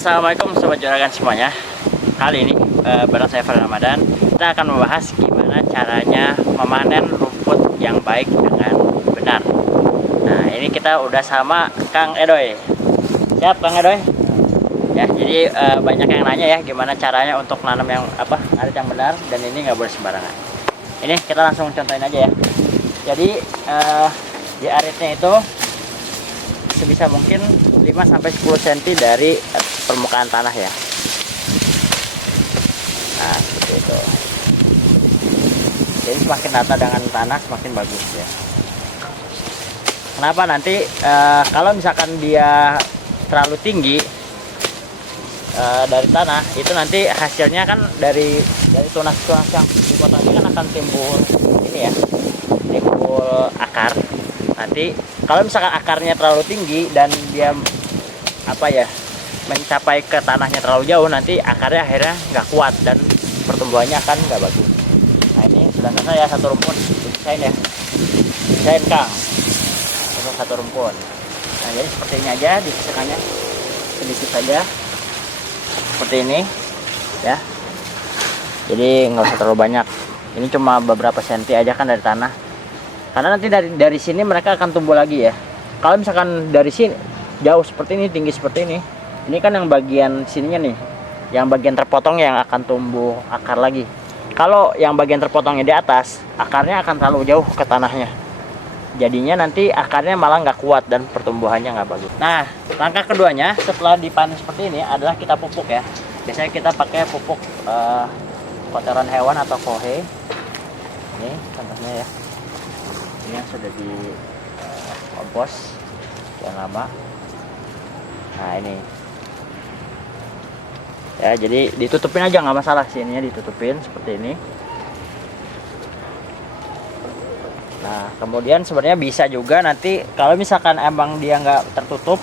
Assalamualaikum sobat juragan semuanya. Kali ini bareng saya Farhan Ramadan, kita akan membahas gimana caranya memanen rumput yang baik dengan benar. Nah, ini kita udah sama Kang Edoy. Siap Kang Edoy? Ya, jadi banyak yang nanya ya gimana caranya untuk nanam yang ngarit yang benar, dan ini nggak boleh sembarangan. Ini kita langsung contohin aja ya. Jadi di aritnya itu sebisa mungkin 5-10 cm dari permukaan tanah ya. Nah, seperti itu. Jadi semakin rata dengan tanah semakin bagus ya. Kenapa? Nanti kalau misalkan dia terlalu tinggi dari tanah, itu nanti hasilnya kan dari tunas-tunas yang dipotong ini kan akan timbul ini ya, timbul akar. Nanti kalau misalkan akarnya terlalu tinggi dan dia mencapai ke tanahnya terlalu jauh, nanti akarnya akhirnya nggak kuat dan pertumbuhannya akan nggak bagus. Nah, ini sudah selesai ya, satu rumpun dipisahin ya, pisahin Kang untuk satu rumpun. Nah, jadi seperti ini aja dipisahkannya, sedikit saja seperti ini ya. Jadi nggak usah terlalu banyak, ini cuma beberapa senti aja kan dari tanah, karena nanti dari sini mereka akan tumbuh lagi ya. Kalau misalkan dari sini jauh seperti ini, tinggi seperti ini kan yang bagian sininya nih, yang bagian terpotong yang akan tumbuh akar lagi. Kalau yang bagian terpotongnya di atas, akarnya akan terlalu jauh ke tanahnya, jadinya nanti akarnya malah nggak kuat dan pertumbuhannya nggak bagus. Nah, langkah keduanya setelah dipanen seperti ini adalah kita pupuk ya. Biasanya kita pakai pupuk kotoran hewan atau kohe. Ini contohnya ya, ini yang sudah di kompos yang lama. Nah, ini ya, jadi ditutupin aja, nggak masalah, sininya ditutupin seperti ini. Nah, kemudian sebenarnya bisa juga nanti kalau misalkan emang dia nggak tertutup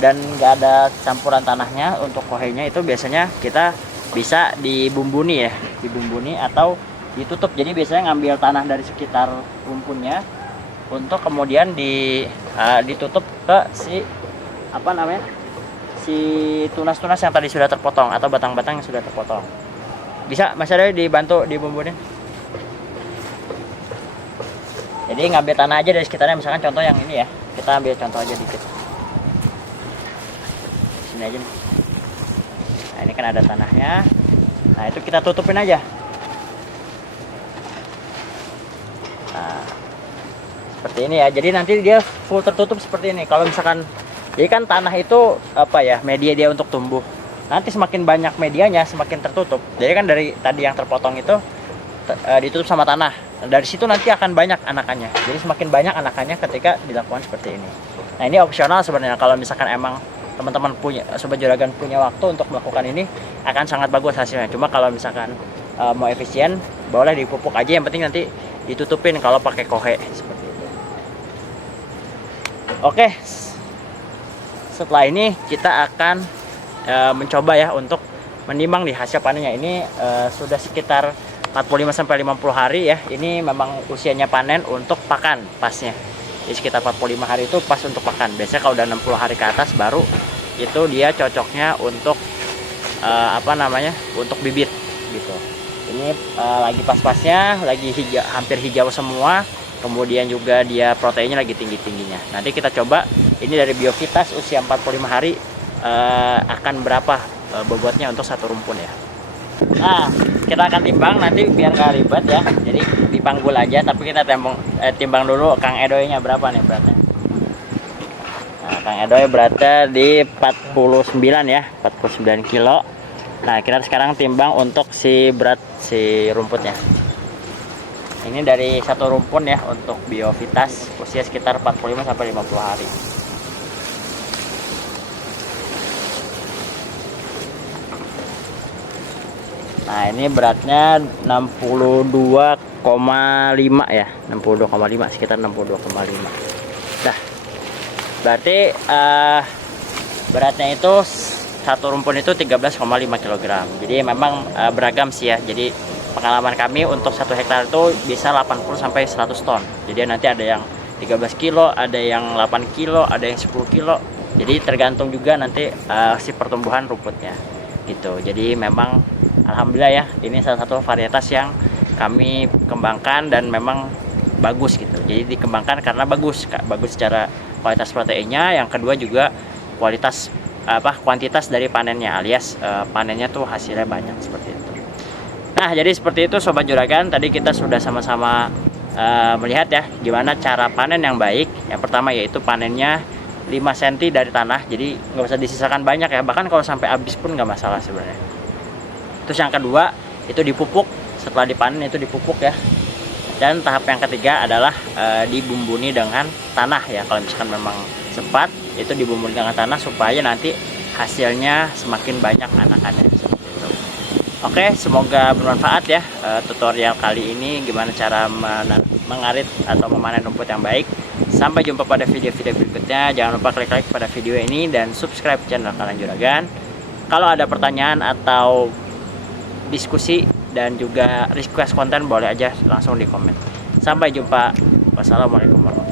dan nggak ada campuran tanahnya, untuk kohenya itu biasanya kita bisa dibumbuni ya, dibumbuni atau ditutup. Jadi biasanya ngambil tanah dari sekitar rumpunnya untuk kemudian ditutup ke si si tunas-tunas yang tadi sudah terpotong atau batang-batang yang sudah terpotong. Bisa Mas Adoy dibantu dibumbunin. Jadi ngambil tanah aja dari sekitarnya, misalkan contoh yang ini ya, kita ambil contoh aja dikit. Sini aja nih. Nah, ini kan ada tanahnya. Nah, itu kita tutupin aja. Nah, seperti ini ya. Jadi nanti dia full tertutup seperti ini. Kalau misalkan, jadi kan tanah itu media dia untuk tumbuh. Nanti semakin banyak medianya semakin tertutup. Jadi kan dari tadi yang terpotong itu ditutup sama tanah. Dari situ nanti akan banyak anakannya. Jadi semakin banyak anakannya ketika dilakukan seperti ini. Nah, ini opsional sebenarnya. Kalau misalkan emang teman-teman sobat juragan punya waktu untuk melakukan ini, akan sangat bagus hasilnya. Cuma kalau misalkan mau efisien, boleh dipupuk aja. Yang penting nanti ditutupin kalau pakai kohe seperti itu. Oke. Setelah ini kita akan mencoba ya untuk menimbang di hasil panennya. Ini sudah sekitar 45-50 hari ya. Ini memang usianya panen untuk pakan pasnya. Jadi sekitar 45 hari itu pas untuk pakan. Biasanya kalau udah 60 hari ke atas baru itu dia cocoknya untuk untuk bibit gitu. Ini lagi pas-pasnya, lagi hijau, hampir hijau semua. Kemudian juga dia proteinnya lagi tinggi-tingginya. Nanti kita coba ini dari Biovitas usia 45 hari akan berapa bobotnya untuk satu rumpun ya. Nah, kita akan timbang nanti biar nggak ribet ya. Jadi dipanggul aja, tapi kita timbang dulu Kang Edoy-nya berapa nih beratnya. Nah, Kang Edoy beratnya di 49 ya, 49 kilo. Nah, kita sekarang timbang untuk berat si rumputnya. Ini dari satu rumpun ya untuk Biovitas usia sekitar 45-50 hari. Nah, ini beratnya 62,5 ya, 62,5, sekitar 62,5. Dah, berarti beratnya itu satu rumpun itu 13,5 kg. Jadi memang beragam sih ya. Jadi pengalaman kami untuk 1 hektar itu bisa 80-100 ton. Jadi nanti ada yang 13 kilo, ada yang 8 kilo, ada yang 10 kilo. Jadi tergantung juga nanti si pertumbuhan rumputnya gitu. Jadi memang alhamdulillah ya, ini salah satu varietas yang kami kembangkan dan memang bagus gitu. Jadi dikembangkan karena bagus secara kualitas proteinnya, yang kedua juga kuantitas dari panennya, alias panennya tuh hasilnya banyak seperti itu. Nah, jadi seperti itu Sobat Juragan, tadi kita sudah sama-sama melihat ya gimana cara panen yang baik. Yang pertama yaitu panennya 5 cm dari tanah, jadi nggak usah disisakan banyak ya, bahkan kalau sampai habis pun nggak masalah sebenarnya. Terus yang kedua itu dipupuk, setelah dipanen itu dipupuk ya. Dan tahap yang ketiga adalah dibumbuni dengan tanah ya, kalau misalkan memang sempat itu dibumbuni dengan tanah supaya nanti hasilnya semakin banyak anakannya seperti itu. Oke, semoga bermanfaat ya tutorial kali ini gimana cara mengarit atau memanen rumput yang baik. Sampai jumpa pada video-video berikutnya. Jangan lupa klik like pada video ini dan subscribe channel kalian Juragan. Kalau ada pertanyaan atau diskusi dan juga request konten, boleh aja langsung di komen. Sampai jumpa. Wassalamualaikum warahmatullahi wabarakatuh.